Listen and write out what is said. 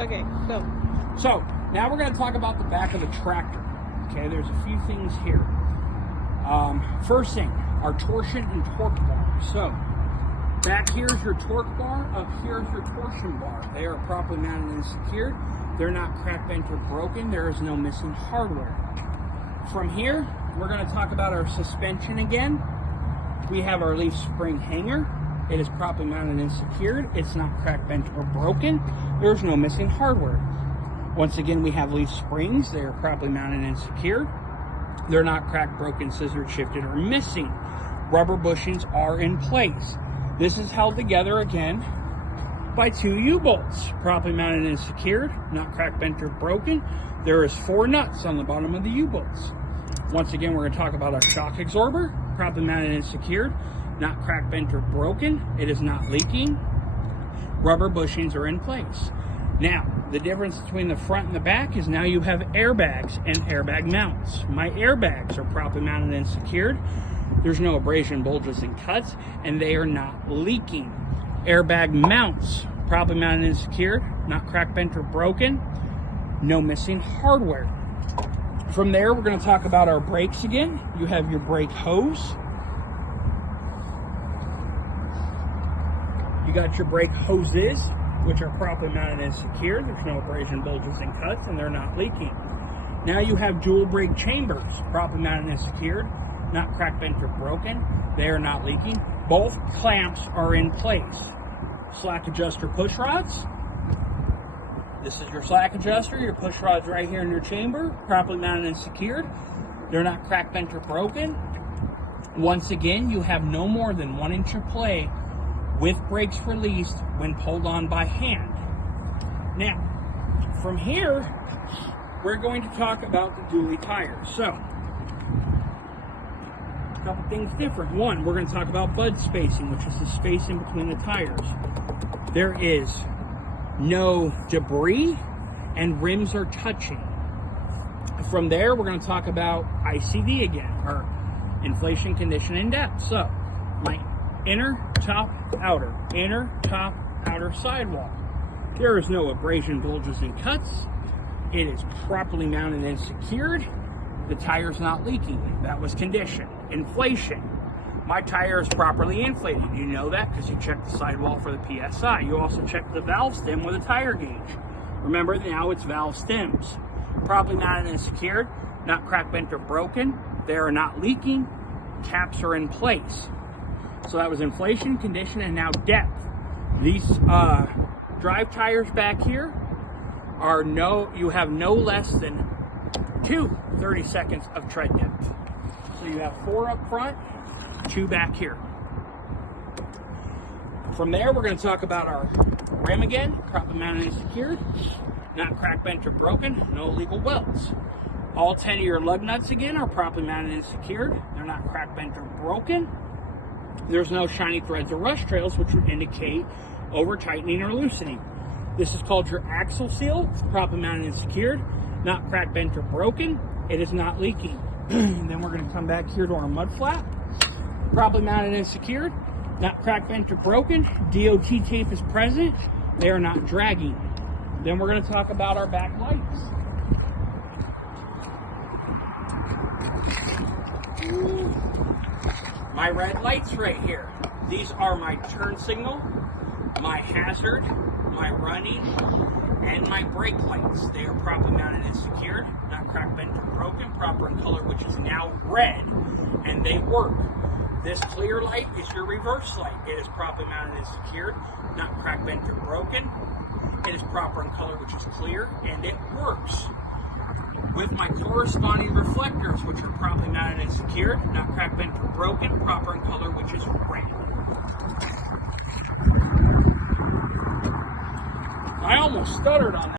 Okay, go. So, now we're going to talk about the back of the tractor. Okay, there's a few things here. First thing, our torsion and torque bar. So, back here is your torque bar, up here is your torsion bar. They are properly mounted and secured. They're not cracked, bent, or broken. There is no missing hardware. From here, we're going to talk about our suspension again. We have our leaf spring hanger. It is properly mounted and secured. It's not cracked, bent, or broken. There's no missing hardware. Once again, we have leaf springs. They are properly mounted and secured. They're not cracked, broken, scissored, shifted, or missing. Rubber bushings are in place. This is held together again by 2 U-bolts, properly mounted and secured, not cracked, bent, or broken. There is 4 nuts on the bottom of the U-bolts. Once again, we're going to talk about our shock absorber, properly mounted and secured, not cracked, bent, or broken. It is not leaking. Rubber bushings are in place. Now, the difference between the front and the back is now you have airbags and airbag mounts. My airbags are properly mounted and secured. There's no abrasion, bulges, and cuts, and they are not leaking. Airbag mounts, properly mounted and secured, not cracked, bent, or broken. No missing hardware. From there, we're going to talk about our brakes again. You have your brake hose. You got your brake hoses, which are properly mounted and secured. There's no abrasion, bulges, and cuts, and they're not leaking. Now you have dual brake chambers, properly mounted and secured, not cracked, bent, or broken. They are not leaking. Both clamps are in place. Slack adjuster push rods. This is your slack adjuster. Your push rod's right here in your chamber, properly mounted and secured. They're not cracked, bent, or broken. Once again, you have no more than 1 inch of play with brakes released when pulled on by hand. Now, from here, we're going to talk about the dually tires. So, a couple things different. One, we're going to talk about bud spacing, which is the spacing between the tires. There is no debris and rims are touching. From there, we're going to talk about ICD again, or inflation, condition, and depth. So, my inner, top, outer, inner, top, outer sidewall. There is no abrasion, bulges, and cuts. It is properly mounted and secured. The tire's not leaking. That was condition. Inflation. My tire is properly inflated. You know that because you checked the sidewall for the PSI. You also checked the valve stem with a tire gauge. Remember, now it's valve stems. Properly mounted and secured. Not cracked, bent, or broken. They are not leaking. Caps are in place. So that was inflation, condition, and now depth. These drive tires back here are you have no less than 2 30 seconds of tread depth. So you have 4 up front, 2 back here. From there, we're going to talk about our rim again, properly mounted and secured, not cracked, bent, or broken, no illegal welds. All 10 of your lug nuts again are properly mounted and secured. They're not cracked, bent, or broken. There's no shiny threads or rust trails, which would indicate over tightening or loosening. This is called your axle seal. It's properly mounted and secured, not cracked, bent, or broken. It is not leaking. And then we're going to come back here to our mud flap. Properly mounted and secured, not cracked, bent, or broken. DOT tape is present. They are not dragging. Then we're going to talk about our back lights. My red lights right here. These are my turn signal, my hazard, my running, and my brake lights. They are properly mounted and secured, not cracked, bent, or broken, proper in color, which is now red, and they work. This clear light is your reverse light. It is properly mounted and secured, not cracked, bent, or broken. It is proper in color, which is clear, and it works. With my corresponding reflectors, which are properly mounted and secured, not cracked, bent, or broken, proper in color, which is red. I almost stuttered on that.